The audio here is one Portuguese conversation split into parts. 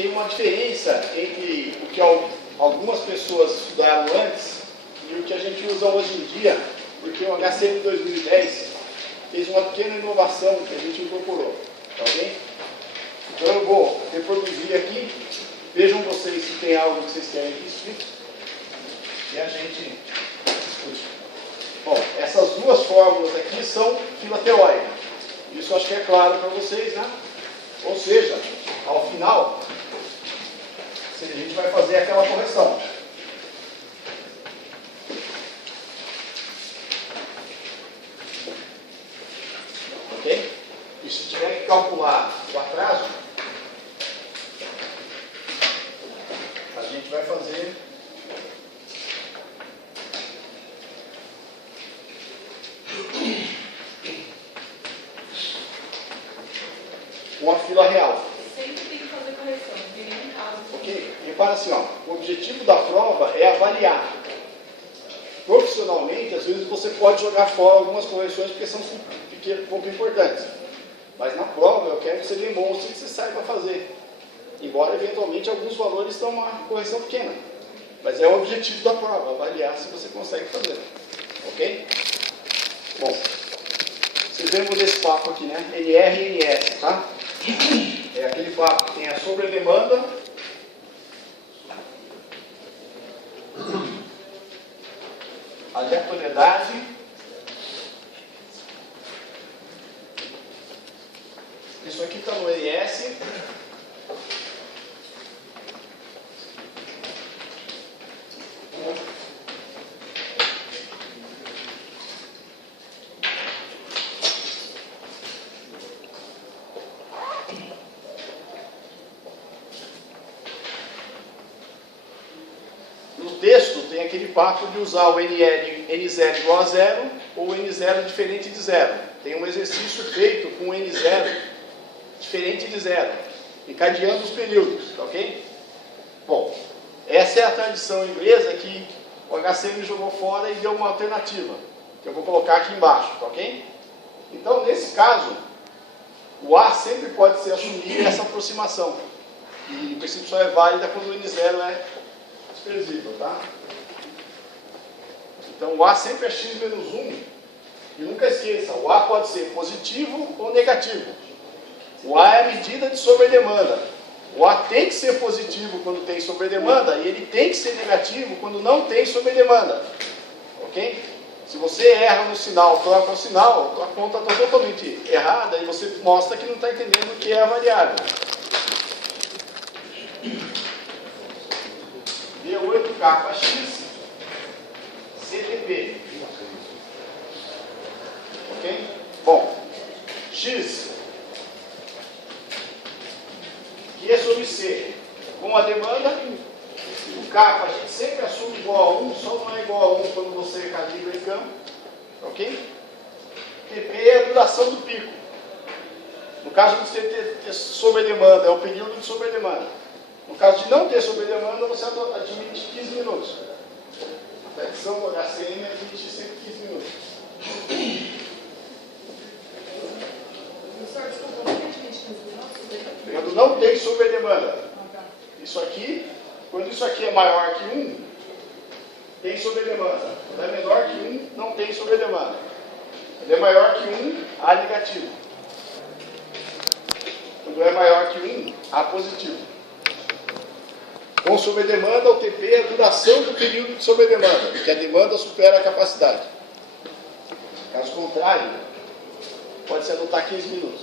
tem uma diferença entre o que algumas pessoas estudaram antes e o que a gente usa hoje em dia, porque o HCM 2010 fez uma pequena inovação que a gente incorporou, tá ok? Então eu vou reproduzir aqui, vejam vocês se tem algo que vocês querem que explique e a gente discute. Bom, essas duas fórmulas aqui são fila teórica, isso acho que é claro para vocês, né? Ou seja, ao final, a gente vai fazer aquela correção. Ok? E se tiver que calcular o atraso, a gente vai fazer uma fila real. Sempre tem que fazer correção, não tem nenhum caso. Ok? Repara assim, ó, o objetivo da prova é avaliar. Profissionalmente, às vezes você pode jogar fora algumas correções porque são pouco importantes. Mas na prova eu quero que você demonstre que você saiba fazer. Embora eventualmente alguns valores estão uma correção pequena. Mas é o objetivo da prova, avaliar se você consegue fazer. Ok? Bom, vocês lembram desse papo aqui, né? NR e NS, tá? É aquele papo que tem a sobredemanda, a aleatoriedade, isso aqui está no NS, no texto tem aquele papo de usar o N0 igual a zero ou o N0 diferente de zero. Tem um exercício feito com o N0 diferente de zero, encadeando os períodos, tá ok? Bom, essa é a tradição inglesa que o HCM jogou fora e deu uma alternativa, que eu vou colocar aqui embaixo, tá ok? Então, nesse caso, o A sempre pode ser assumir essa aproximação. E o princípio só é válida quando o N0 é desprezível, tá? Então o A sempre é x menos 1. E nunca esqueça, o A pode ser positivo ou negativo. O A é a medida de sobredemanda. O A tem que ser positivo quando tem sobredemanda e ele tem que ser negativo quando não tem sobredemanda. Ok? Se você erra no sinal, troca o sinal, a conta está totalmente errada e você mostra que não está entendendo o que é a variável. D8 capa X CTP. Ok? Bom, X Q sobre C com a demanda, o capa a gente sempre assume igual a 1, só não é igual a 1 quando você calibra em campo. Ok? TP é a duração do pico. No caso de você ter sobredemanda, é o período de sobredemanda. No caso de não ter sobredemanda, você admite 15 minutos. A petição do HCM admite sempre 15 minutos. Professor, desculpa, não admite 15 minutos? Quando não tem sobredemanda. Isso aqui, quando isso aqui é maior que 1, tem sobredemanda. Quando é menor que 1, não tem sobredemanda. Quando é maior que 1, há negativo. Quando é maior que 1, há positivo. Com sobredemanda, o TP é a duração do período de sobredemanda, porque a demanda supera a capacidade. Caso contrário, pode-se adotar 15 minutos.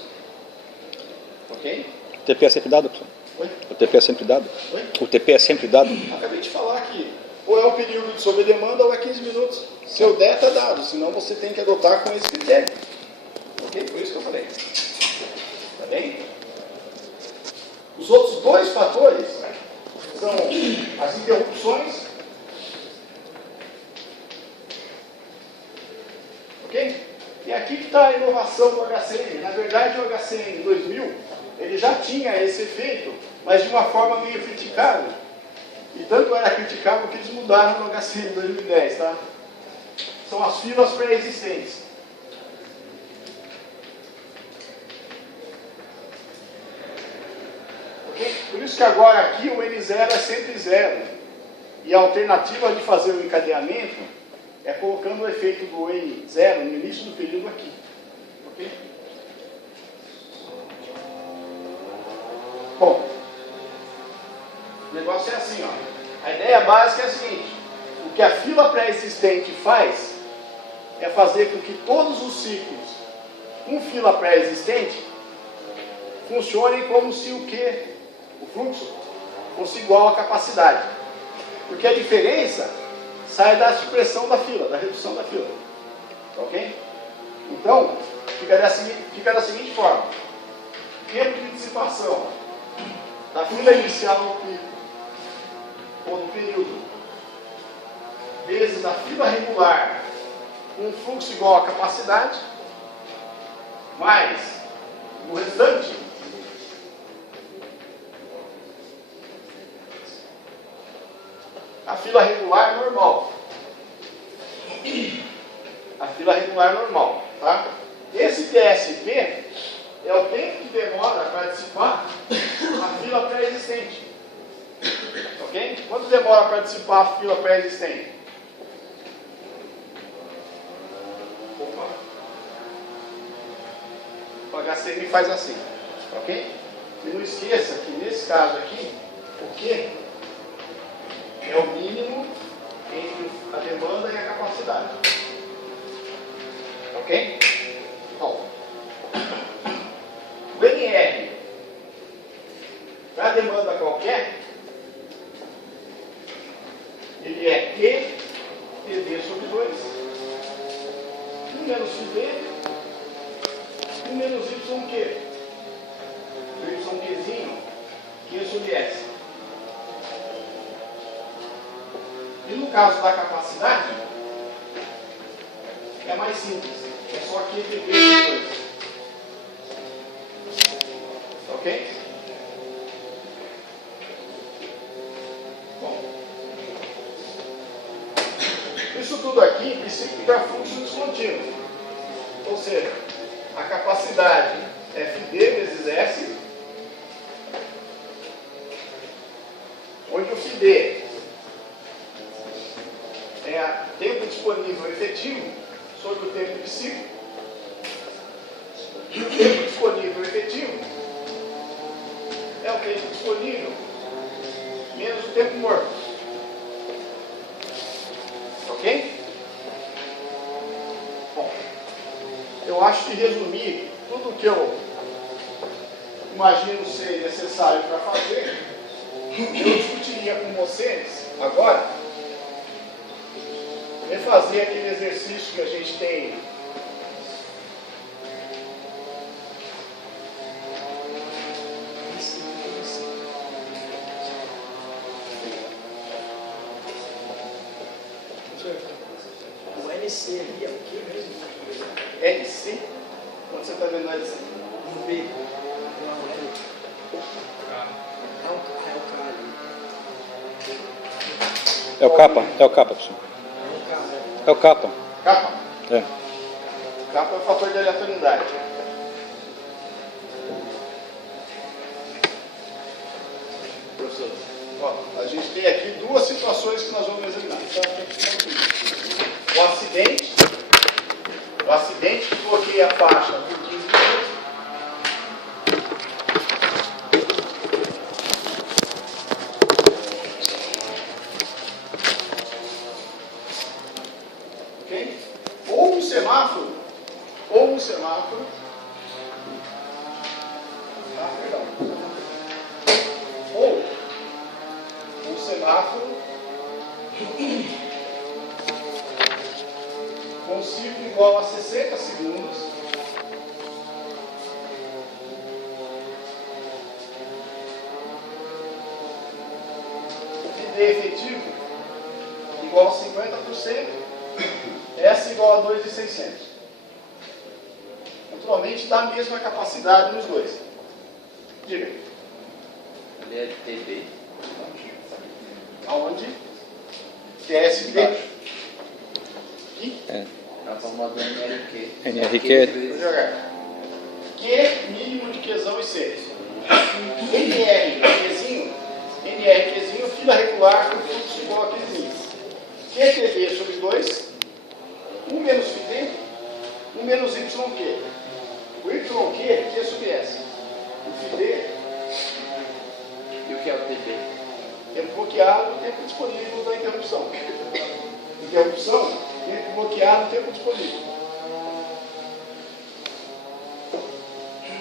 Ok? O TP é sempre dado, professor? Oi? O TP é sempre dado? Oi? O TP é sempre dado? Acabei de falar que ou é um período de sobredemanda ou é 15 minutos. Se eu der, está dado, senão você tem que adotar com esse critério. Ok? Por isso que eu falei. Tá bem? Os outros dois fatores são as interrupções, ok? E aqui que está a inovação do HCM. Na verdade, o HCM 2000, ele já tinha esse efeito, mas de uma forma meio criticável. E tanto era criticável que eles mudaram no HCM 2010, tá? São as filas pré-existentes. Ok? Por isso que agora aqui o N0 é sempre zero. E a alternativa de fazer o encadeamento é colocando o efeito do N0 no início do período aqui. Ok? Bom, o negócio é assim, ó. A ideia básica é a seguinte: o que a fila pré-existente faz é fazer com que todos os ciclos com fila pré-existente funcionem como se o quê? O fluxo fosse igual à capacidade. Porque a diferença sai da supressão da fila, da redução da fila. Ok? Então, fica da seguinte forma: tempo de dissipação da fila inicial no pico, ou no período, vezes a fila regular, com um fluxo igual à capacidade, mais o restante, a fila regular normal. A fila regular normal, tá? Esse TSP é o tempo que demora para dissipar a fila pré-existente. Ok? Quanto demora para dissipar a fila pré-existente? Opa. O HCM faz assim. Ok? E não esqueça que nesse caso aqui, o Q é o mínimo entre a demanda e a capacidade. Ok? Bom, o NR para demanda qualquer, ele é Q TD sobre 2, 1 menos QD, 1 menos YQ. O YQzinho, Q sobre S. E no caso da capacidade, é mais simples. É só Q TD sobre 2. Ok? Bom. Isso tudo aqui princípio para fluxo descontínuo. Ou seja, a capacidade é FD vezes S, onde o FD é tempo disponível efetivo sobre o tempo de ciclo. E o tempo disponível efetivo é o tempo disponível menos o tempo morto. Ok? Bom, eu acho que resumir tudo o que eu imagino ser necessário para fazer, eu discutiria com vocês agora refazer aquele exercício que a gente tem o LC ali é o que mesmo? LC. Quando você está vendo LC? No B. Não, é o K ali. É o capa, professor. É o K, né? É o capa. Capa. É. Capa é o fator de aleatoriedade. Professor, ó, a gente tem aqui duas situações que nós vamos examinar. O acidente que bloqueia a faixa por 15 minutos. Ok? Ou um semáforo. Ah, perdão. Ou um semáforo com ciclo igual a 60 segundos. PD efetivo igual a 50%. S igual a 2.600. Naturalmente dá a mesma capacidade nos dois. Diga. Ele é TB. Aonde? TSB. Aqui. É. Na forma do NRQ. NRQ. Vou jogar. Q mínimo de Qzão e C. NR, Qzinho QRQzinho, fila regular com fluxo igual a Qzinho. QTB sobre 2, 1 menos FT, 1 menos YQ. O YQ é Q sobre S. O FT, E o que é o TB? tempo bloqueado, tempo disponível da interrupção. Interrupção, tempo bloqueado, tempo disponível.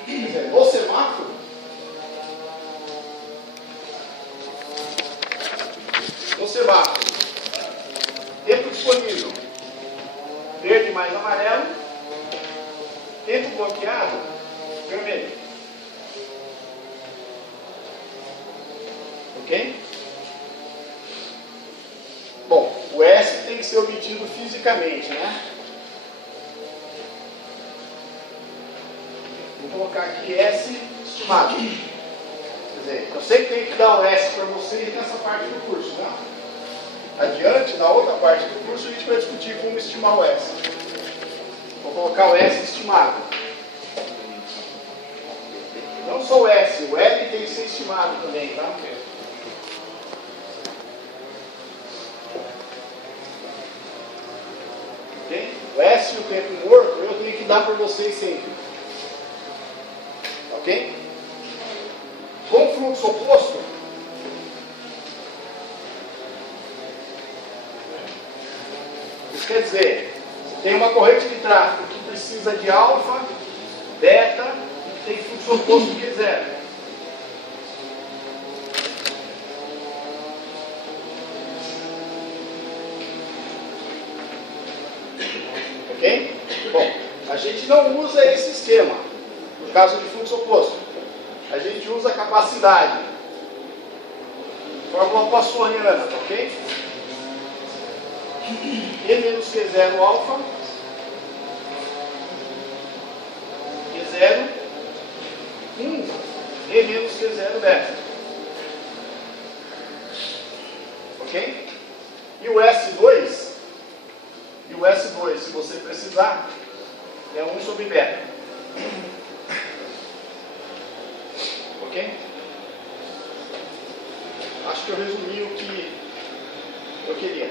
Quer dizer, no semáforo, tempo disponível, verde mais amarelo, tempo bloqueado, vermelho. Ok? Bom, o S tem que ser obtido fisicamente, né? Vou colocar aqui S estimado. Quer dizer, eu sei que tenho que dar o S para vocês nessa parte do curso, né? Adiante, na outra parte do curso, a gente vai discutir como estimar o S. Vou colocar o S estimado. Não só o S, o L tem que ser estimado também, tá? Ok? O S e o tempo morto eu tenho que dar para vocês sempre. Ok? Com fluxo oposto, isso quer dizer, tem uma corrente de tráfego que precisa de alfa, beta, e tem fluxo oposto que é zero. Ok? Bom, a gente não usa esse esquema no caso de fluxo oposto. A gente usa a capacidade. Fórmula poissoniana, ok? E menos Q0 alfa, Q0, 1, E menos Q0 beta. Ok? E o S2, se você precisar, é 1 sobre beta. Ok? Acho que eu resumi o que eu queria.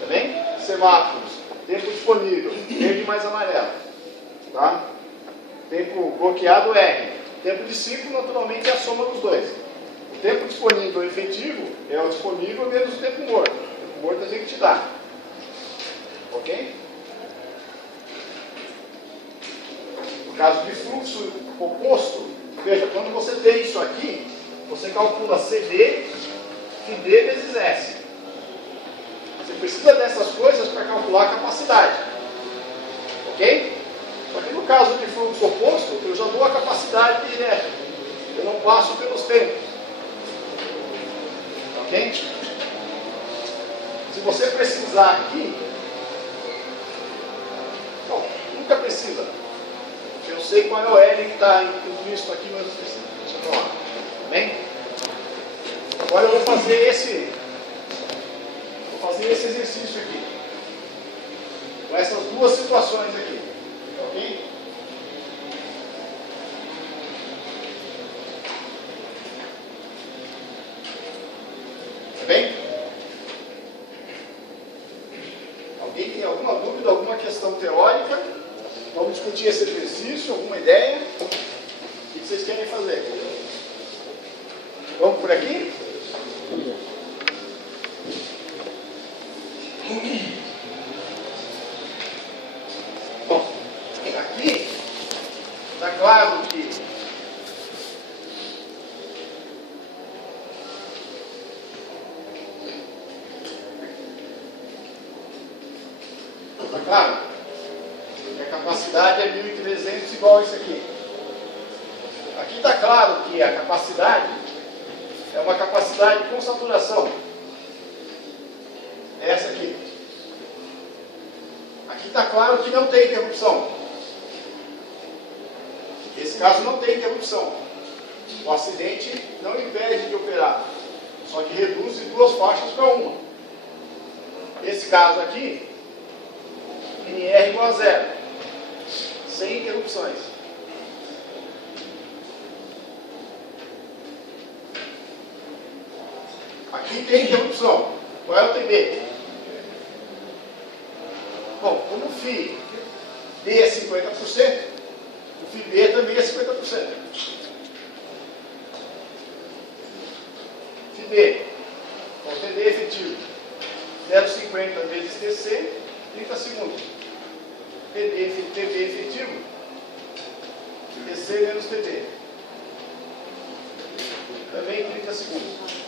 Tá bem? Semáforos, tempo disponível, verde mais amarelo. Tá? Tempo bloqueado R. Tempo de ciclo, naturalmente, é a soma dos dois. O tempo disponível efetivo é o disponível menos o tempo morto. O tempo morto a gente te dá. Ok? No caso de fluxo oposto, veja, quando você tem isso aqui, você calcula CD, FD vezes S. Você precisa dessas coisas para calcular a capacidade. Ok? Só que no caso de fluxo oposto, eu já dou a capacidade direta. Eu não passo pelos tempos. Ok? Se você precisar aqui, bom, nunca precisa. Eu sei qual é o L que está em tudo isso aqui, mas eu preciso. Deixa eu falar. Tá bem? Agora eu vou fazer esse exercício aqui. Com essas duas situações aqui. Ok? Tá bem? Alguém tem alguma dúvida, alguma questão teórica? Vamos discutir esse exercício, alguma ideia? O que vocês querem fazer? Vamos por aqui? Bom, aqui está claro que está claro que a capacidade é 1.300 igual a isso aqui. Aqui está claro que a capacidade é uma capacidade com saturação. É essa aqui. Aqui está claro que não tem interrupção. Nesse caso não tem interrupção. O acidente não impede de operar, só que reduz de 2 faixas para 1. Nesse caso aqui, NR igual a 0, sem interrupções. Aqui tem interrupção. Qual é o TB? Bom, como o φ D é 50%, o φ B também é 50%. φ B, o TD efetivo, 0,50 vezes TC, 30 segundos. TB efetivo, TC menos TB. Também 30 segundos.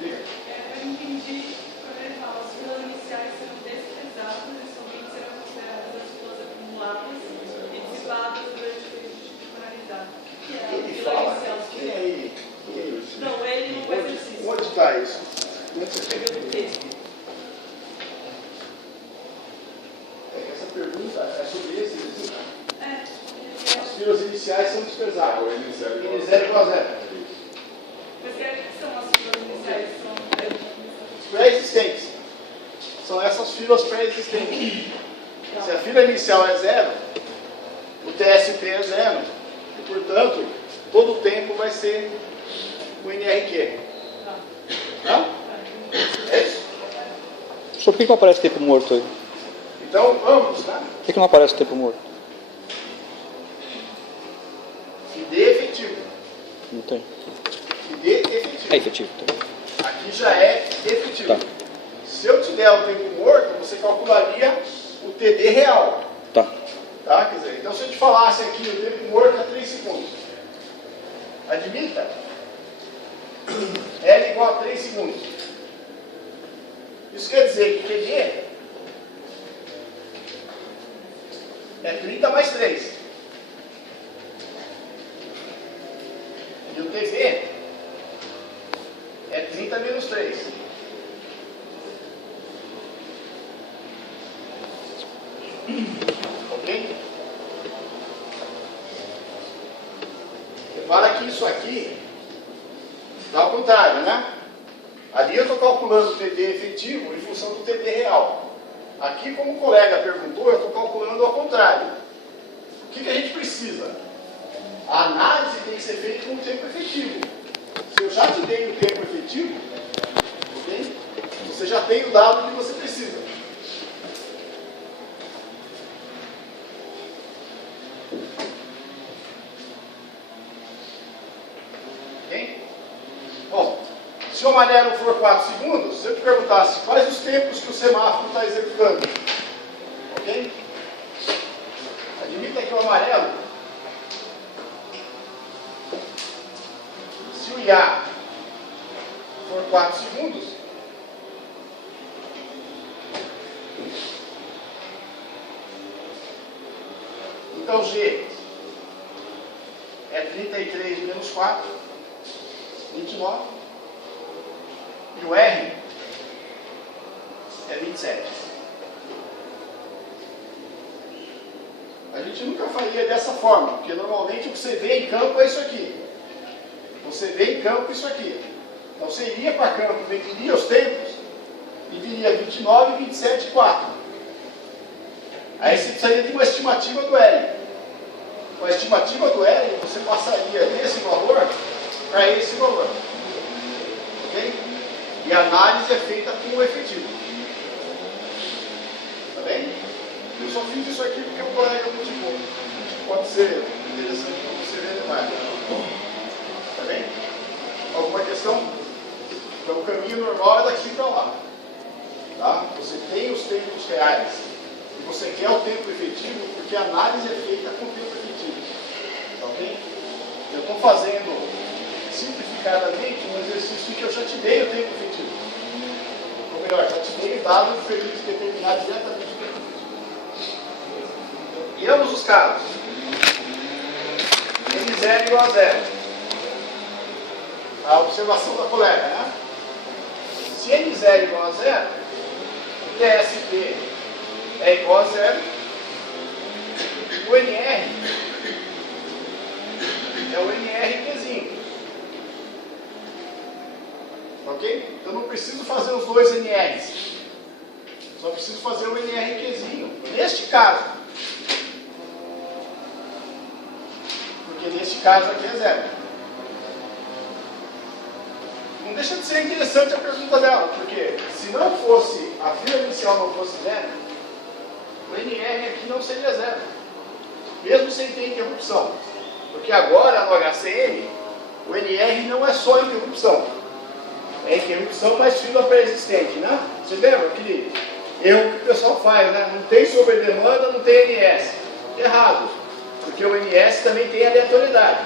Diga. Eu entendi quando ele fala as filas iniciais serão desprezadas e somente serão consideradas as filas acumuladas e dissipadas durante o período de temporalidade. Que é a Ele fila fala, inicial. quem é ele? Quem é isso? Não, ele não faz exercício. Onde está isso? Onde você pegou? Pegou do texto. Essa pergunta é sobre esse exercício. É. As filas iniciais são desprezadas. O N zero igual a N0 igual a 0. Mas é que são as filas iniciais? São Pré-existentes. São essas filas pré-existentes. Se a fila inicial é 0, o TSP é 0. E, portanto, todo o tempo vai ser o NRQ. Tá? É isso? Professor, por que não aparece tempo morto aí? Então, ambos, tá? Por que não aparece tempo morto? FD efetivo. Não tem. FD efetivo. É efetivo. Tem. Aqui já é efetivo. Tá. Se eu te der o tempo morto, você calcularia o TD real. Tá. Tá? Quer dizer, então se eu te falasse aqui o tempo morto é 3 segundos. Admita? L igual a 3 segundos. Isso quer dizer que o TD é 30 mais 3. E o TB é 30 menos 3. Ok? Repara que isso aqui dá ao contrário, né? Ali eu estou calculando o TD efetivo em função do TD real. Aqui, como o colega perguntou, eu estou calculando ao contrário. O que a gente precisa? A análise tem que ser feita com o tempo efetivo. Se eu já te dei o tempo efetivo, ok? Você já tem o dado que você precisa. Ok? Bom, se o amarelo for 4 segundos, se eu te perguntasse quais os tempos que o semáforo está executando, ok? Admita que o amarelo, se o IA for 4 segundos, então G é 33 menos 4, 29, e o R é 27. A gente nunca faria dessa forma, porque normalmente o que você vê em campo é isso aqui. Você vê em campo isso aqui. Então você iria para campo, mediria os tempos, e viria 29, 27 e 4. Aí você precisaria de uma estimativa do L. Com a estimativa do L, você passaria desse valor para esse valor. Ok? E a análise é feita com o efetivo. Tá bem? Eu só fiz isso aqui porque o colega motivou. Pode ser interessante para você ver mais. Tá bem? Alguma questão? Então o caminho normal é daqui para lá. Tá? Você tem os tempos reais. E você quer o tempo efetivo porque a análise é feita com o tempo efetivo. Tá ok? Eu estou fazendo simplificadamente um exercício em que eu já te dei o tempo efetivo. Ou melhor, já te dei o dado do período de determinar diretamente o tempo efetivo. Em ambos os casos, N0 igual a 0. A observação da colega, né? Se N0 é igual a 0, o TSP é igual a 0, o NR é o NRQzinho. Ok? Eu não preciso fazer os dois NRs. Só preciso fazer o NRQzinho. Neste caso. Porque neste caso aqui é 0. não deixa de ser interessante a pergunta dela, porque se não fosse, a fila inicial não fosse zero, o NR aqui não seria zero, mesmo sem ter interrupção. Porque agora no HCM, o NR não é só interrupção, é interrupção mais fila pré-existente, né? Você lembra aquele erro que o pessoal faz, né? Não tem sobredemanda, não tem NS. Errado, porque o NS também tem aleatoriedade.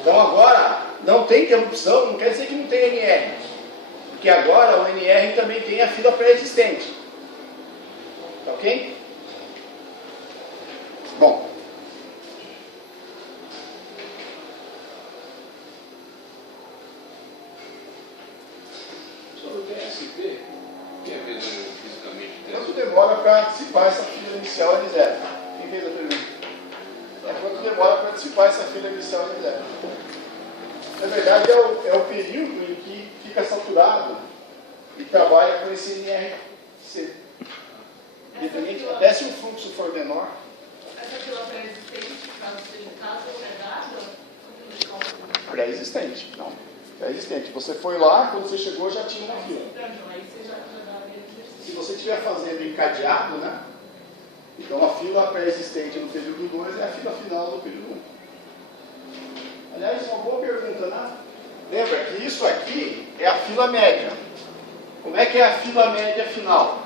Então agora, não tem interrupção, não quer dizer que não tem NR. Porque agora o NR também tem a fila pré-existente. Tá ok? Bom. Sobre o TSP, que é mesmo fisicamente Quanto demora para antecipar essa fila inicial N0? Quem fez a pergunta? Quanto demora para antecipar essa fila inicial N0? Na verdade, é o período em que fica saturado e trabalha com esse NRC. Até se o fluxo for menor. Essa fila pré-existente, caso é dada, Pré-existente, não. Pré-existente. Você foi lá, quando você chegou já tinha uma fila. então, aí você já daria Se você estiver fazendo encadeado, né? Então a fila pré-existente no período 2 é a fila final do período 1. Aliás, uma boa pergunta, né? Lembra que isso aqui é a fila média. Como é que é a fila média final?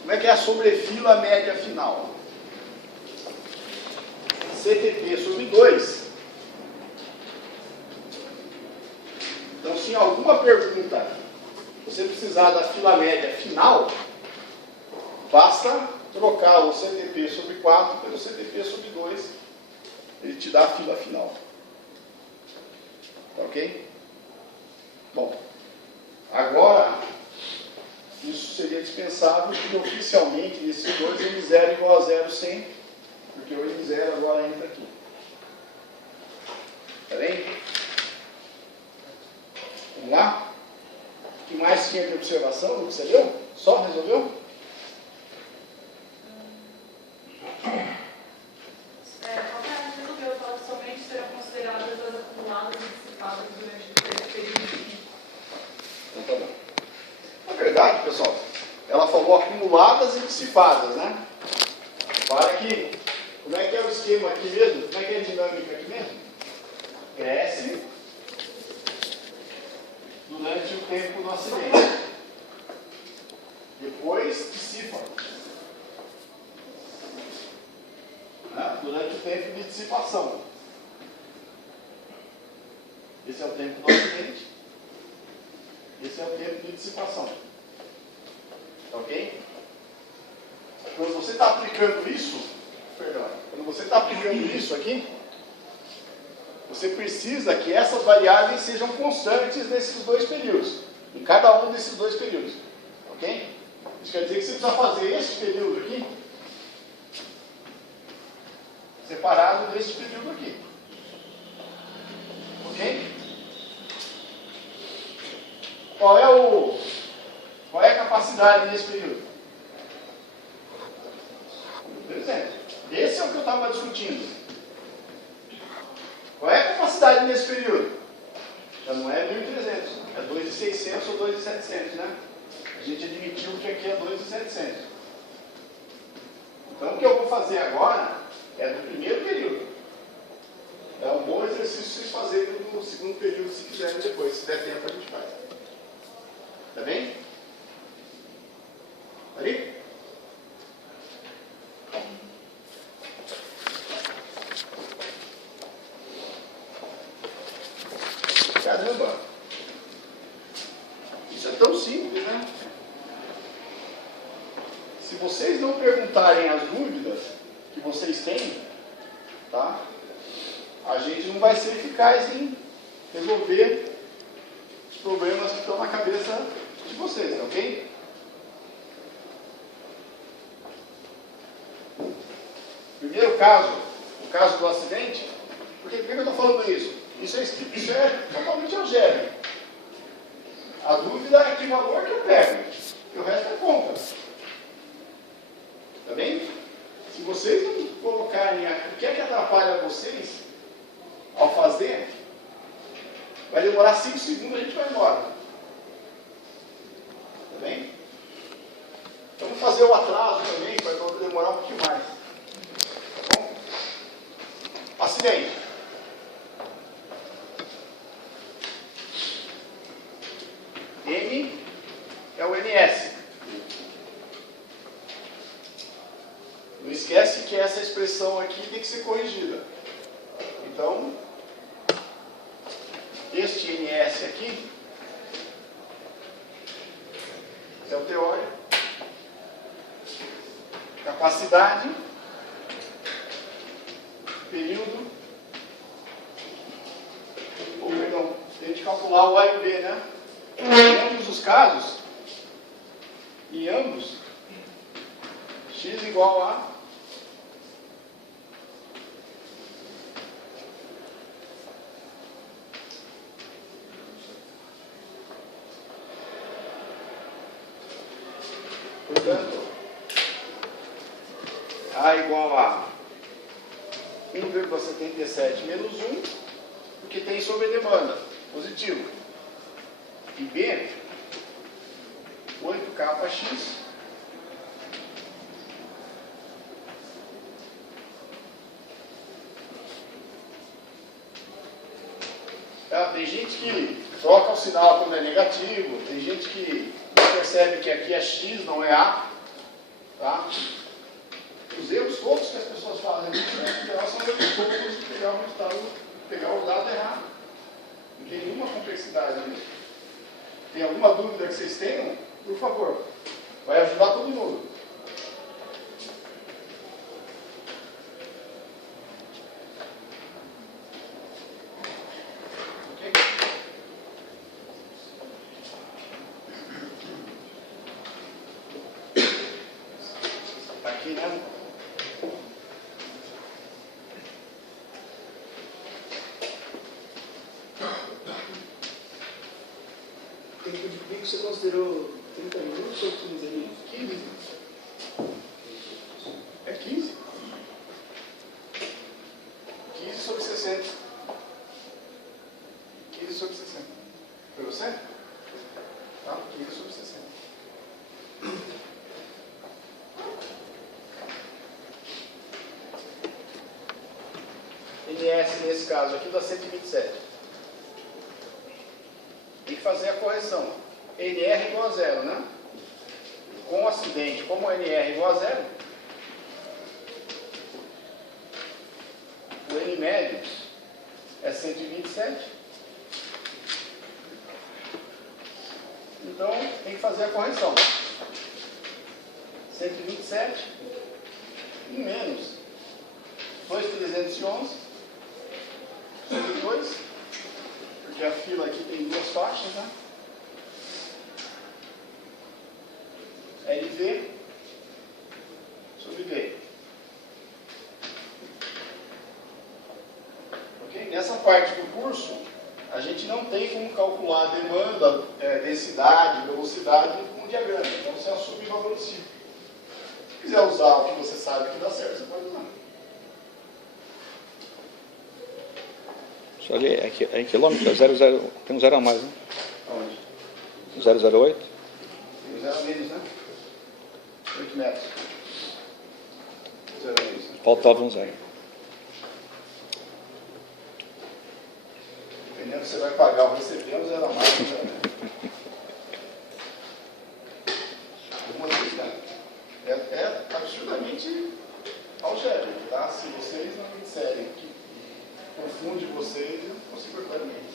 Como é que é a sobrefila média final? CTP sobre 2. Então, se em alguma pergunta você precisar da fila média final, basta trocar o CTP sobre 4 pelo CTP sobre 2. Ele te dá a fila final. Tá ok? Bom, agora, isso seria dispensável, porque oficialmente nesses dois N0 é igual a 0 sempre, porque o N0 agora entra aqui. Tá bem? Vamos lá? O que mais tinha de observação no que você leu? Só resolveu? Qualquer resolveu, fala que somente serão consideradas as acumuladas e dissipadas durante esse período. Então tá bom. Na verdade, pessoal, ela falou acumuladas e dissipadas, né? Para que, como é que é o esquema aqui mesmo? Como é que é a dinâmica aqui mesmo? Cresce durante o tempo do acidente. Depois dissipa. Né? Durante o tempo de dissipação. Esse é o tempo do acidente. Esse é o tempo de dissipação. Ok? Quando você está aplicando isso, quando você está aplicando isso aqui, você precisa que essas variáveis sejam constantes nesses dois períodos, em cada um desses dois períodos. Ok? Isso quer dizer que você precisa fazer esse período aqui separado desse período aqui. Ok? Qual é a capacidade nesse período? Por exemplo, esse é o que eu estava discutindo. Qual é a capacidade nesse período? Já não é 1.300, é 2.600 ou 2.700, né? A gente admitiu que aqui é 2.700. Então, o que eu vou fazer agora é do primeiro período. É um bom exercício vocês fazerem no segundo período, se quiserem depois. Se der tempo, a gente faz. Tá bem? Ali? Caramba! Isso é tão simples, né? Se vocês não perguntarem as dúvidas que vocês têm, tá? A gente não vai ser eficaz em resolver os problemas que estão na cabeça de vocês, tá ok? Primeiro caso, o caso do acidente. Por que eu estou falando isso? Isso é totalmente algébrico. A dúvida é que valor que eu pego, e o resto é conta. Tá bem? Se vocês não colocarem o que é que atrapalha vocês ao fazer, Vai demorar 5 segundos, a gente vai embora. Tá bem? Então, vamos fazer o atraso também, para demorar um pouquinho mais. Tá bom? Acidente. M é o NS. Não esquece que essa expressão aqui tem que ser corrigida. Então, este NS aqui é o teórico. Capacidade, período, ou perdão, tem que calcular o A e o B, né? Em ambos os casos, x igual a portanto, A igual a 1,77 menos 1, porque tem sobredemanda, positivo. E B, 8kx tem gente que troca o sinal quando é negativo, tem gente que percebe que aqui é x, não é A. Tá? Os erros todos que as pessoas fazem em geral são erros todos de pegar o resultado, pegar o dado errado. Não tem nenhuma complexidade nisso. Tem alguma dúvida que vocês tenham? Por favor. Vai ajudar todo mundo. Ok? Tá aqui, né? Tempo de pico você considerou 30 minutos ou 15 minutos? 15. É 15? 15 sobre 60. 15 sobre 60. Foi você? Tá? 15 sobre 60. NS nesse caso aqui dá 127. Tem que fazer a correção. NR igual a 0, né? Com o acidente, como o NR igual a 0, o N médio é 127. Então, tem que fazer a correção. 127 e menos 2.311 sobre 2, porque a fila aqui tem duas faixas, né? LV sobre V. Ok? Nessa parte do curso, a gente não tem como calcular a demanda, densidade, velocidade com diagrama. Então, você assume o valor do ciclo. Se quiser usar o que você sabe que dá certo, você pode usar. Só ali, é em quilômetro, é 00, tem um 0 a mais, né? Onde? 008. Tem um 0 a menos, né? 8 metros. 0 a menos, né? Faltava um 0. Dependendo se você vai pagar ou receber, é um 0 a mais, um 0 a menos. Algumas vezes, né? É absurdamente algébrico, tá? Se vocês não me disserem que confunde vocês, eu não consigo cortar ninguém.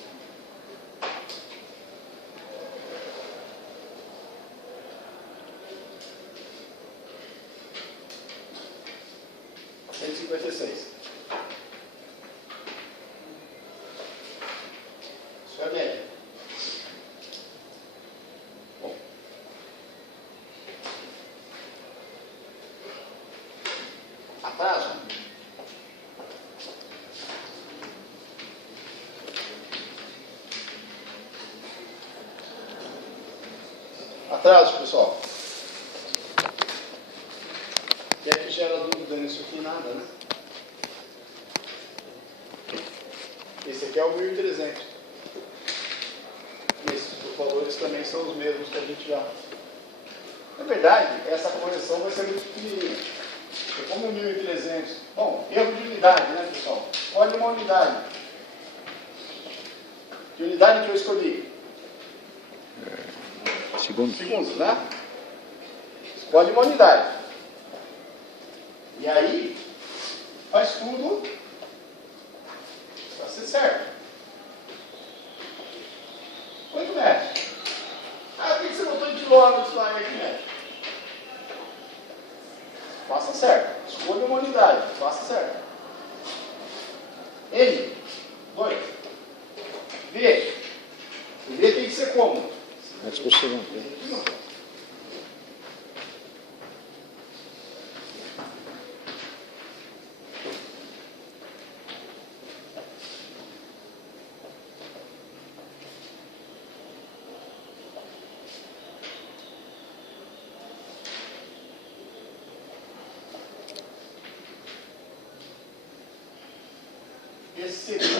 Isso é média. Bom. Atraso. Atraso, pessoal. O que é que gera dúvida nisso aqui? Nada, né? Esse aqui é o 1300. os valores também são os mesmos que a gente já... Na verdade, essa correção vai ser muito pequenininha. Como 1.300. Bom, erro de unidade, né, pessoal? Escolhe uma unidade. Que unidade que eu escolhi? Segundos. Segundos, né? Escolhe uma unidade. E aí, faz tudo para ser certo. Quanto metros? Ah, por que você botou em quilômetros lá em metros? Faça certo. Escolha uma unidade. Faça certo. N. 2. V. O V tem que ser como? Metros por segundo. Esse seria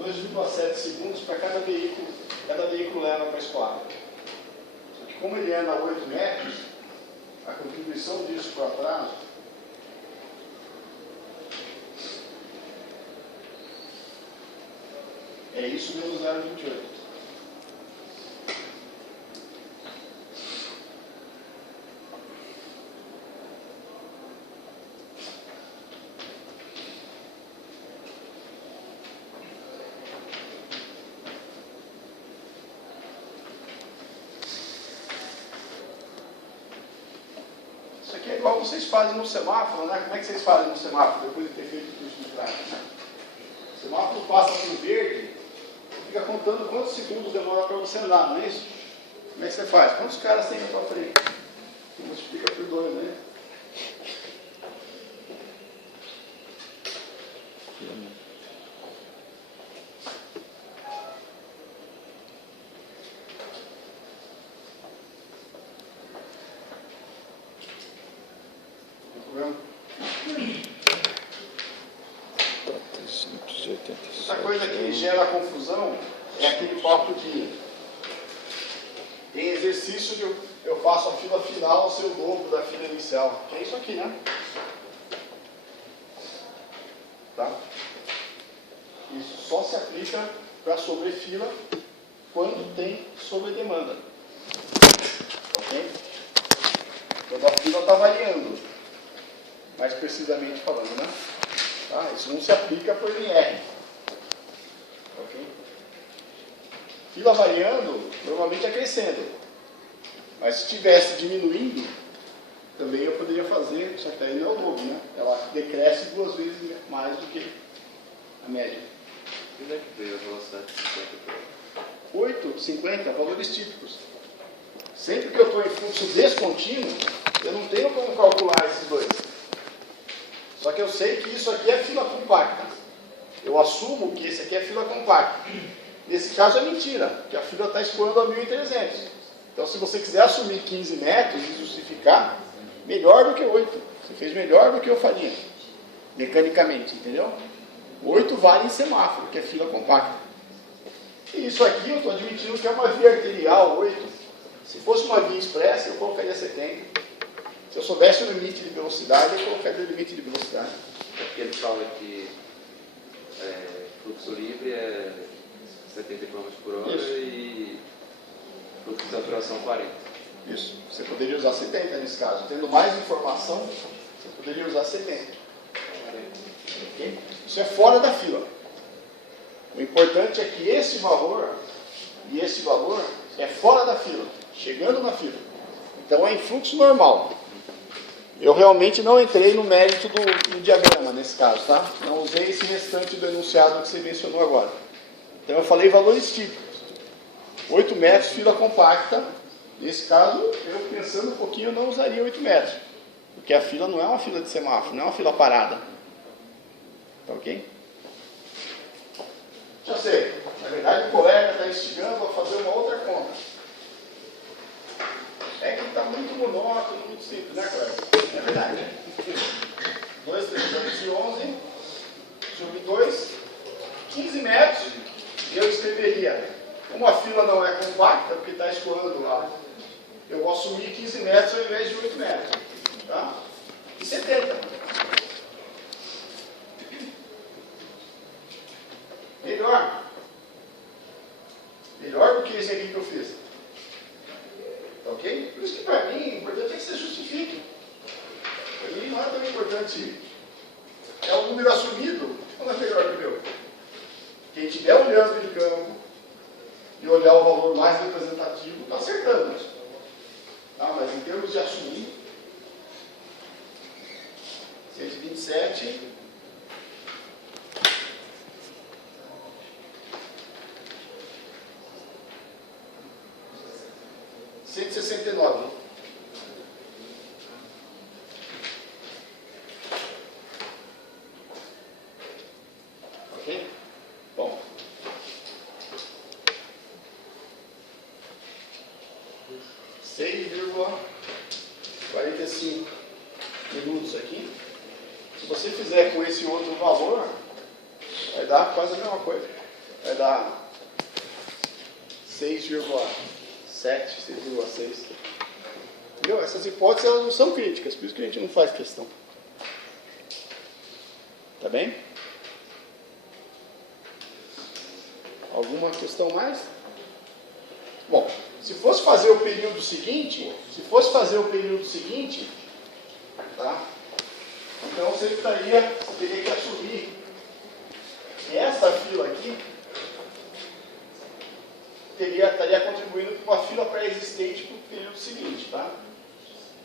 2,7 segundos para cada veículo leva para a escola. Só que como ele anda a 8 metros, a contribuição disso para o atraso é isso menos 0,28. Isso aqui é igual vocês fazem no semáforo, né? Como é que vocês fazem no semáforo depois de ter feito o curso de prática? O semáforo passa por verde, fica contando quantos segundos demora para você andar, não é isso? Como é que você faz? Quantos caras tem na sua frente? Você multiplica por 2, né? Essa coisa que gera confusão é aquele papo de em exercício eu faço a fila final ser o dobro da fila inicial. Que é isso aqui, né? Tá? Isso só se aplica para sobrefila quando tem sobredemanda. Ok? Quando a fila está variando, mais precisamente falando, né? Tá? Isso não se aplica por NR. Ok? Fila variando, normalmente é crescendo. Mas se estivesse diminuindo, também eu poderia fazer, só que daí não é o dobro, né? Ela decresce 2 vezes mais do que a média. Onde é que veio a velocidade de 50 por 8, 50, valores típicos. Sempre que eu estou em fluxo descontínuo, eu não tenho como calcular esses dois. Só que eu sei que isso aqui é fila compacta. Eu assumo que esse aqui é fila compacta. Nesse caso é mentira, porque a fila está escoando a 1.300. Então, se você quiser assumir 15 metros e justificar, melhor do que 8. Você fez melhor do que eu faria, mecanicamente, entendeu? 8 vale em semáforo, que é fila compacta. E isso aqui eu estou admitindo que é uma via arterial, 8. Se fosse uma via expressa, eu colocaria 70. Se eu soubesse o limite de velocidade, eu colocaria o limite de velocidade. É porque ele fala que fluxo livre é 70 km por hora. Isso. E fluxo de saturação 40. Isso. Você poderia usar 70 nesse caso. Tendo mais informação, você poderia usar 70. Okay? Isso é fora da fila. O importante é que esse valor e esse valor é fora da fila, chegando na fila. Então é em fluxo normal. Eu realmente não entrei no mérito do diagrama nesse caso, tá? Não usei esse restante do enunciado que você mencionou agora. Então eu falei valores típicos. 8 metros, fila compacta. Nesse caso, eu pensando um pouquinho, eu não usaria 8 metros. Porque a fila não é uma fila de semáforo, não é uma fila parada. Tá ok? Já sei. Na verdade, o colega está instigando a fazer uma outra conta. É que está muito monótono, muito simples, né, colega? É verdade, né? 2, 311 sobre 2, 15 metros, escreveria, como a fila não é compacta, porque está escoando lá, eu vou assumir 15 metros ao invés de 8 metros. Tá? E 70. Melhor. Melhor do que esse aqui que eu fiz. Tá ok? Por isso que para mim, o importante é que você justifique. Para mim não é tão importante. É um número assumido, não é melhor que o meu. Quem estiver olhando em campo e olhar o valor mais representativo, está acertando. Ah, mas em termos de assumir, 127, R$169. Ok? Bom. R$6,45 minutos aqui. Se você fizer com esse outro valor, vai dar quase a mesma coisa. Vai dar 6,7, 6,6. Entendeu? Essas hipóteses elas não são críticas, por isso que a gente não faz questão. Tá bem? Alguma questão mais? Bom, se fosse fazer o período seguinte, tá? Então você teria que assumir essa fila aqui estaria contribuindo com a fila pré-existente para o período seguinte, tá?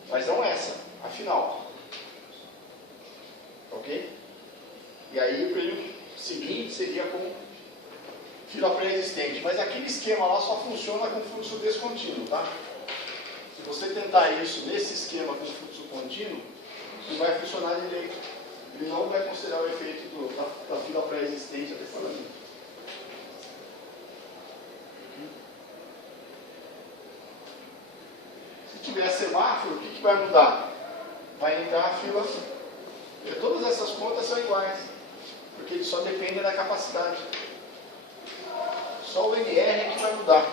Mas não essa, a final. Ok? E aí o período seguinte seria com fila pré-existente. Mas aquele esquema lá só funciona com fluxo descontínuo, tá? Se você tentar isso nesse esquema com fluxo contínuo, não vai funcionar direito. Ele não vai considerar o efeito da fila pré-existente até falando. Se tiver semáforo, o que vai mudar? Vai entrar a fila. Porque todas essas contas são iguais. Porque eles só dependem da capacidade. Só o NR é que vai mudar.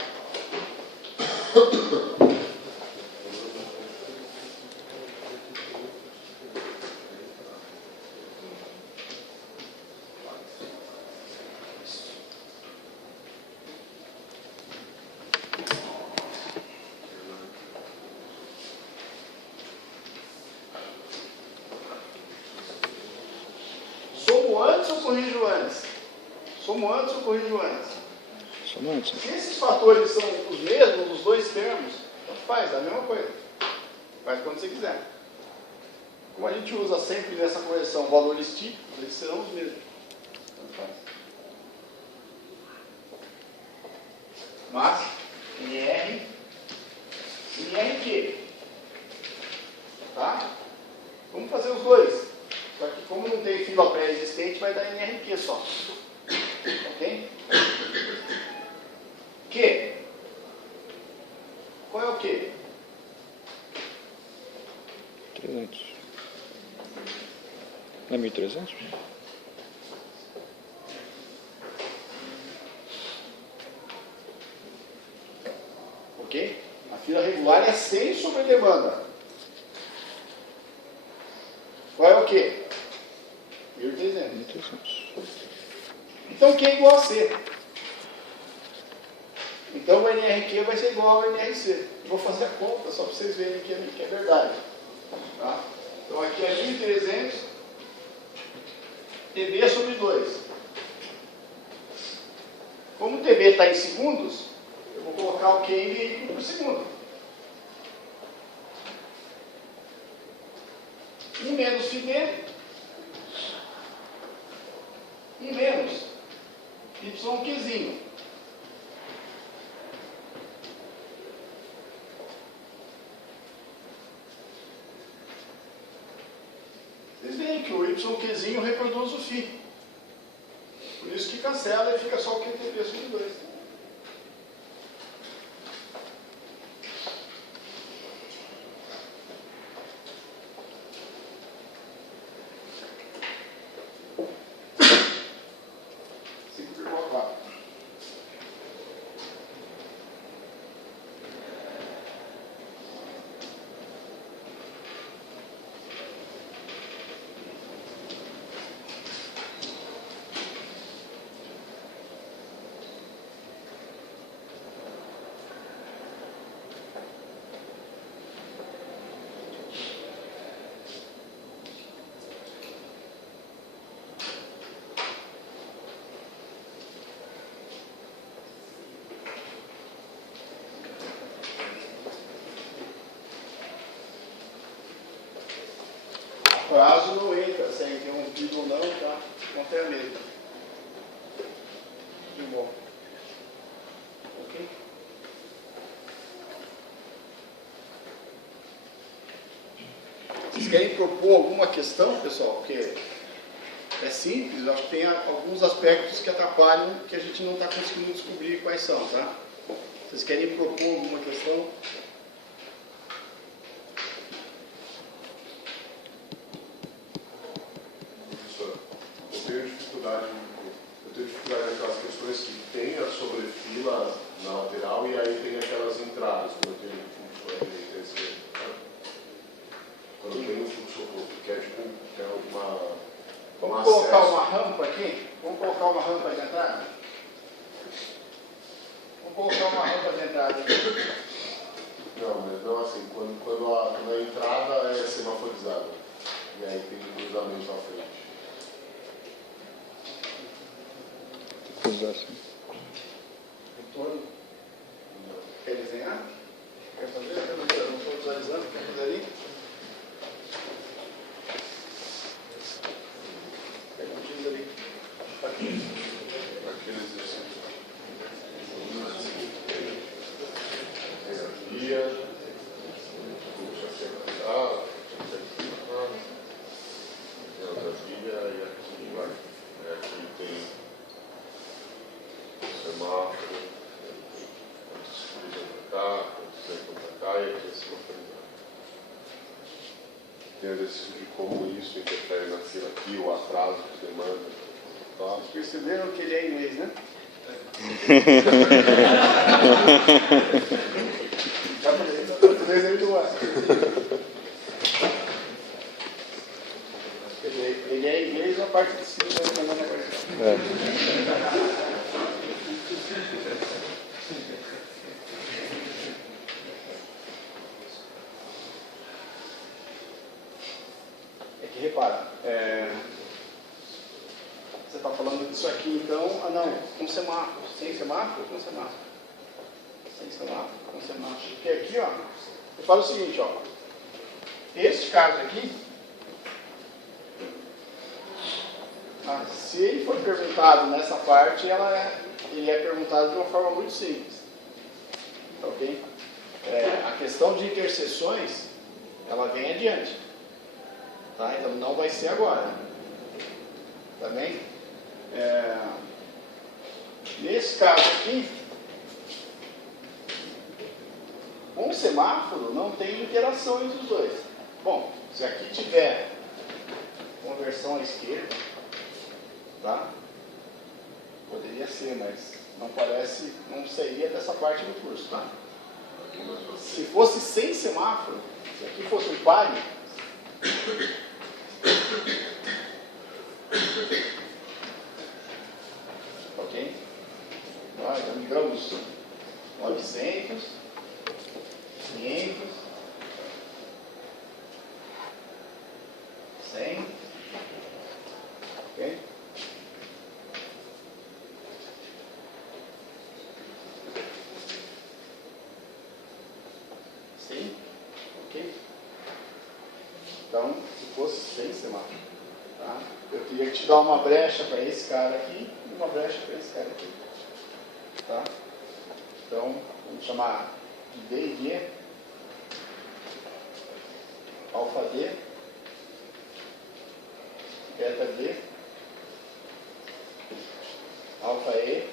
Somo antes ou corrijo antes? Somo antes ou corrijo antes? Somo antes. Se esses fatores são os mesmos, os dois termos, tanto faz, é a mesma coisa. Faz quando você quiser. Como a gente usa sempre nessa correção valores típicos, eles serão os mesmos. Tanto faz. Mas, NR Q. Tá? Vamos fazer os dois. Só que como não tem fila pré-existente, vai dar NRQ só. Ok? Q. Qual é o Q? 300. Não é 1.300? Ok? A fila regular é 100 sobre demanda. Qual é o Q? 1.300. 1.300. Então Q é igual a C. Então o NRQ vai ser igual ao NRC. Vou fazer a conta só para vocês verem que é verdade. Tá? Então aqui é 1.300 TB sobre 2. Como o TB está em segundos, eu vou colocar o Q em veículo por segundo. 1 menos φd, 1 menos YQzinho. Vocês veem que o YQzinho reproduz o φ. Por isso que cancela e fica só o QTB sobre 2. prazo não entra, se é interrompido ou não, tá? Conta é a mesma. De bom. Ok? Vocês querem propor alguma questão, pessoal? Porque é simples, eu acho que tem alguns aspectos que atrapalham, que a gente não está conseguindo descobrir quais são, tá? Vocês querem propor alguma questão? Professor, eu tenho dificuldade naquelas questões que tem a sobrefila na lateral e aí tem aquelas entradas, quando eu tenho fluxo RTC. Quando eu tenho fluxo oposto, que é tipo Vamos colocar uma rampa aqui? Vamos colocar uma rampa de entrada? Vamos colocar uma rampa de entrada aqui. Não, mas não assim, quando a entrada é semaforizada. E aí tem um cruzamento à frente. Cruzar assim. Retorno. Quer desenhar? Quer fazer? Não estou visualizando. Quer fazer ali? Pega um giz ali. Aqui. Aquele exercício. Tem a via, fluxo a separar, tem outra via e aqui vai. Aqui tem o semáforo, quantos cruzam para cá, quantos entram para cá e aqui é semaforizado. Tem exercício de como isso interfere na fila aqui, o atraso que demanda. Tá? Vocês perceberam que ele é inglês, né? Português é muito bom. Ele é inglês na parte de cima, mas não na parte de cima. É que repara, você está falando disso aqui, então, não, com semáforo, sem semáforo, com semáforo. Sem semáforo, com semáforo. Porque aqui, ó, eu falo o seguinte, ó, este caso aqui, se ele for perguntado nessa parte, ele é perguntado de uma forma muito simples. Ok? A questão de interseções, ela vem adiante. Tá? Então não vai ser agora. Tá bem? Nesse caso aqui, com o semáforo não tem interação entre os dois. Bom, se aqui tiver conversão à esquerda, tá? Poderia ser, mas não parece, não seria dessa parte do curso, tá? Se fosse sem semáforo, se aqui fosse um pare, ok? Então, digamos 900, 500, 100, ok? Sim? Ok? Então, se fosse sem semáforo, tá? Eu queria te dar uma brecha para esse cara aqui e uma brecha para esse cara aqui. Tá? Então, vamos chamar de D e G, alfa D, beta D, alfa E,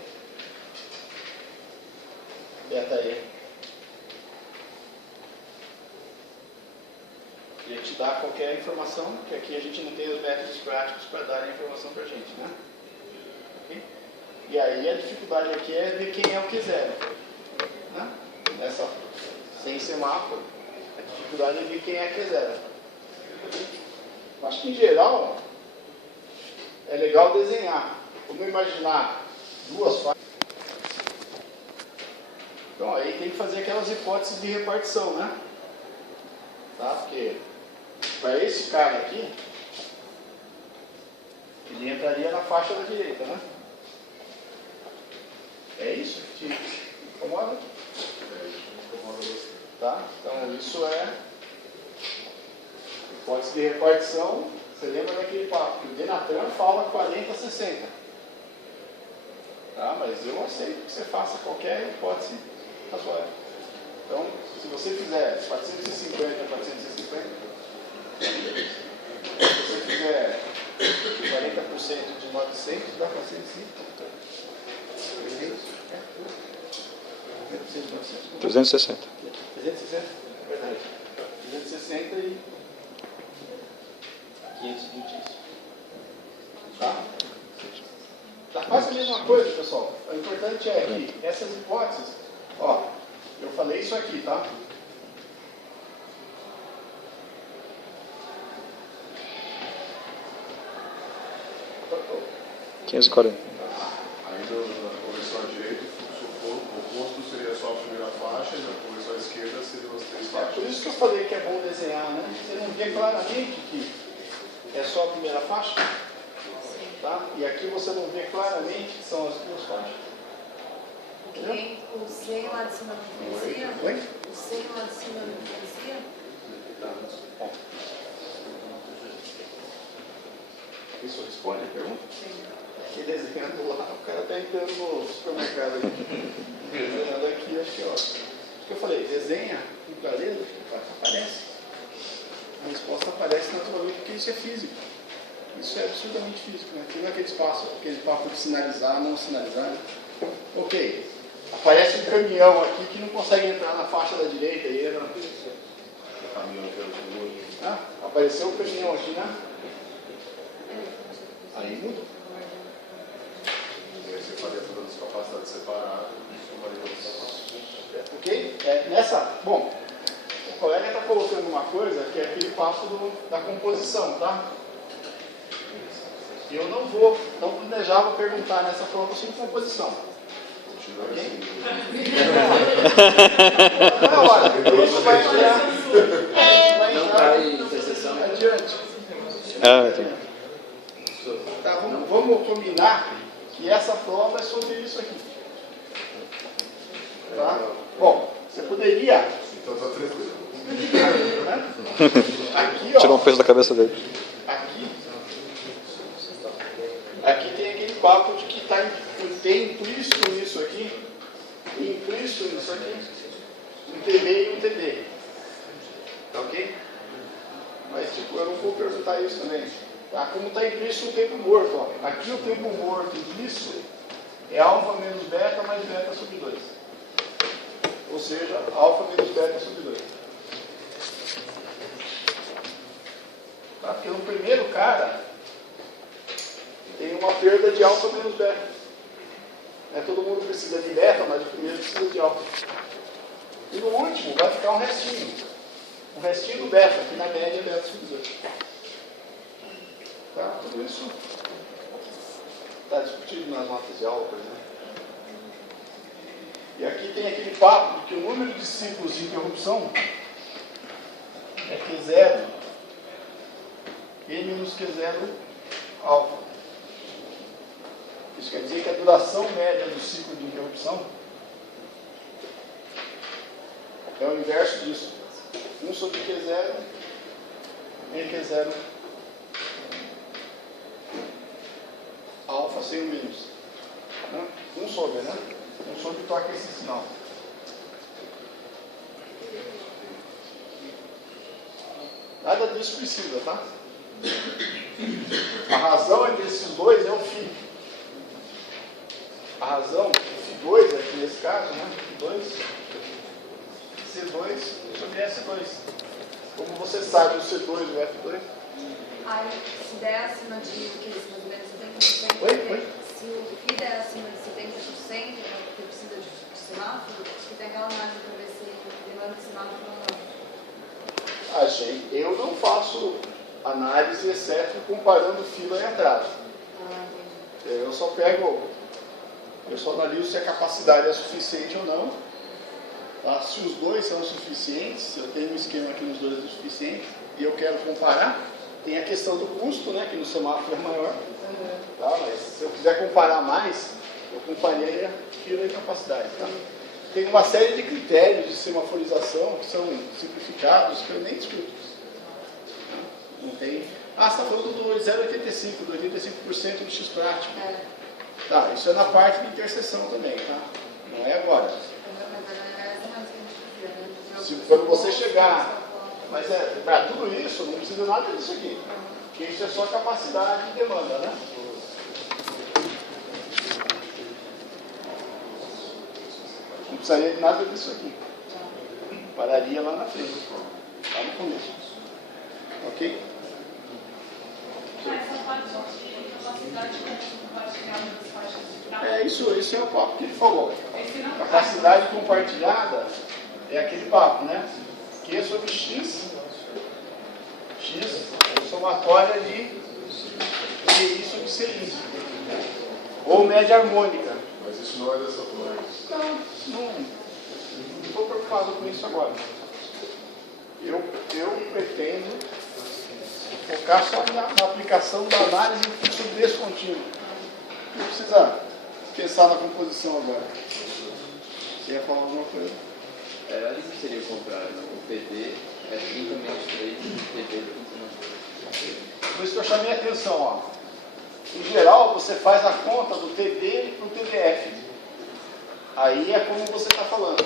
beta E. Queria te dar qualquer informação, que aqui a gente não tem os métodos práticos para dar a informação para a gente, né? Okay? E aí a dificuldade aqui é ver quem é o que zero. Né? Nessa, sem semáforo, a dificuldade é ver quem é que zero. Acho que em geral é legal desenhar. Vamos imaginar duas faixas. Então aí tem que fazer aquelas hipóteses de repartição, né? Tá? Porque para esse cara aqui, ele entraria na faixa da direita, né? É isso que te incomoda? É, isso me incomoda bastante. Tá? Então isso é Hipótese de repartição, você lembra daquele papo, que o Denatran fala 40-60. Tá? Mas eu aceito que você faça qualquer hipótese razoável. Então, se você fizer 450, se você fizer 40% de 900, dá 405. 360. 360, verdade. 360 e 520 isso. Tá? Tá quase a mesma coisa, pessoal. O importante é que essas hipóteses, ó, eu falei isso aqui, tá? $540. Ainda na conversão à direita, o oposto seria só a primeira faixa e na conversão à esquerda seriam as três É faixas. por isso que eu falei que é bom desenhar, né? Você não vê claramente que é só a primeira faixa, tá? E aqui você não vê claramente que são as duas faixas. O seio lá de cima não influencia? Oi? O seio lá de cima não influencia? Isso responde a pergunta? Aqui desenhando lá, o cara está entrando no supermercado aqui. Desenhando aqui, acho que ó. O que eu falei, desenha com clareza, aparece. A resposta aparece naturalmente porque isso é físico. Isso é absurdamente físico, né? Aqui não é aquele papo de sinalizar, não sinalizar. Né? Ok. Aparece um caminhão aqui que não consegue entrar na faixa da direita e entra na ah, apareceu um caminhão aqui, né? Aí muda. E aí você faria todas as capacidades separadas e somaria todas as Ok? Bom, o colega está colocando uma coisa que é aquele passo da composição, tá? Eu não planejava perguntar nessa prova sobre composição. Ok? Na hora, isso vai entrar. Não cai em interseção. Adiante. Tá, vamos combinar que essa prova é sobre isso aqui. Tá? Bom, você poderia. Então está tranquilo. Aqui, ó. Tirou um peso da cabeça dele. Aqui tem aquele papo de que tem implícito nisso aqui, e implícito nisso aqui, um TB e um TD. Tá ok? Mas tipo, eu não vou perguntar isso também. Tá? Como está implícito o tempo morto, ó. Aqui o tempo morto implícito é alfa menos beta mais beta sobre 2. Ou seja, alfa menos beta sobre 2. Tá? Porque no primeiro cara tem uma perda de alfa menos beta. Todo mundo precisa de beta, mas o primeiro precisa de alfa. E no último vai ficar um restinho. Um restinho do beta, que na média é beta sobre 2. Tá? Tudo isso está discutido nas notas de aula, por exemplo. E aqui tem aquele papo de que o número de ciclos de interrupção é Q0 e menos Q0 alfa. Isso quer dizer que a duração média do ciclo de interrupção é o inverso disso. 1 sobre Q0 em Q0 alfa sem o menos. 1 sobre, né? 1 sobre toca esse sinal. Nada disso precisa, tá? A razão entre esses dois é o φ. A razão, Φ2 aqui nesse caso, né? Φ2, C2 sobre S2. Como você sabe o C2 e o F2? Aí, se der acima de mais ou menos 70%, Oi? se o FI der acima de 70%, porque precisa de semáforo, acho que tem aquela análise para ver se demanda de semáforo ou não. Eu não faço análise, exceto comparando fila e atraso. Eu só analiso se a capacidade é suficiente ou não. Tá? Se os dois são suficientes, eu tenho um esquema aqui nos dois é suficiente, e eu quero comparar, tem a questão do custo, né, que no semáforo é maior. Tá? Mas se eu quiser comparar mais, eu compararia fila e capacidade. Tá? Tem uma série de critérios de semaforização que são simplificados, que eu nem discuto. Ah, você está falando do 0,85, do 85% do X prático. É. Tá, isso é na parte de interseção também, tá? Não é agora. Se quando você chegar, mas para tudo isso, não precisa nada disso aqui. Porque isso é só capacidade e demanda, né? Não precisaria de nada disso aqui. Pararia lá na frente. Lá no começo. Ok? Essa parte de capacidade compartilhada das faixas de tráfego. Isso é o papo que ele falou. Esse não Capacidade compartilhada é aquele papo, né? Q sobre X, somatória de QI sobre CI. Ou média harmônica. Mas isso não é dessa forma. Não estou preocupado com isso agora. Eu pretendo focar só na aplicação da análise do fluxo descontínuo. Não precisa pensar na composição agora. Você ia falar alguma coisa? Ali que seria o contrário, né? O PD é 30 menos 3 e o PD é 30 menos 3. Por isso que eu chamei a atenção, ó. Em geral, você faz a conta do TD para o TDF. Aí é como você está falando.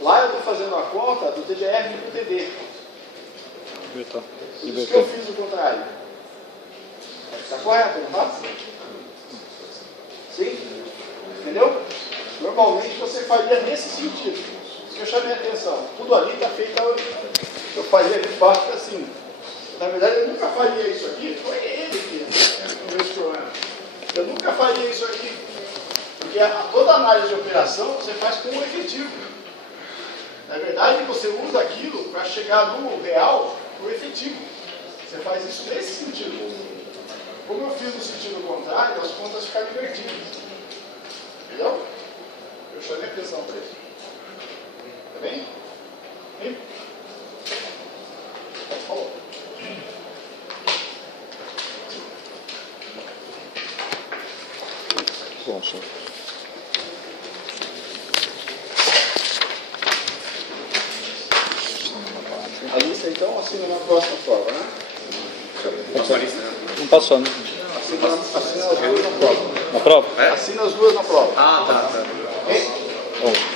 Lá eu estou fazendo a conta do TDF para o TD. Por isso que eu fiz o contrário. Está correto, não está? Sim? Entendeu? Normalmente você faria nesse sentido. Isso que eu chamei a atenção. Tudo ali está feito. Eu faria de baixo para cima. Na verdade, eu nunca faria isso aqui. Foi ele que resolveu esse problema. Eu nunca faria isso aqui. Porque toda análise de operação você faz com o efetivo. Na verdade, você usa aquilo para chegar no real no efetivo. Você faz isso nesse sentido. Como eu fiz no sentido contrário, as contas ficaram invertidas. Entendeu? Eu chamei a atenção para isso. Tá bem? Bem? Falou. Bom, senhor. A lista, então, assina na próxima prova, né? Não passou, né? Assina as duas na prova. Na prova? Assina as duas na prova. Ah, tá. Hein? Bom.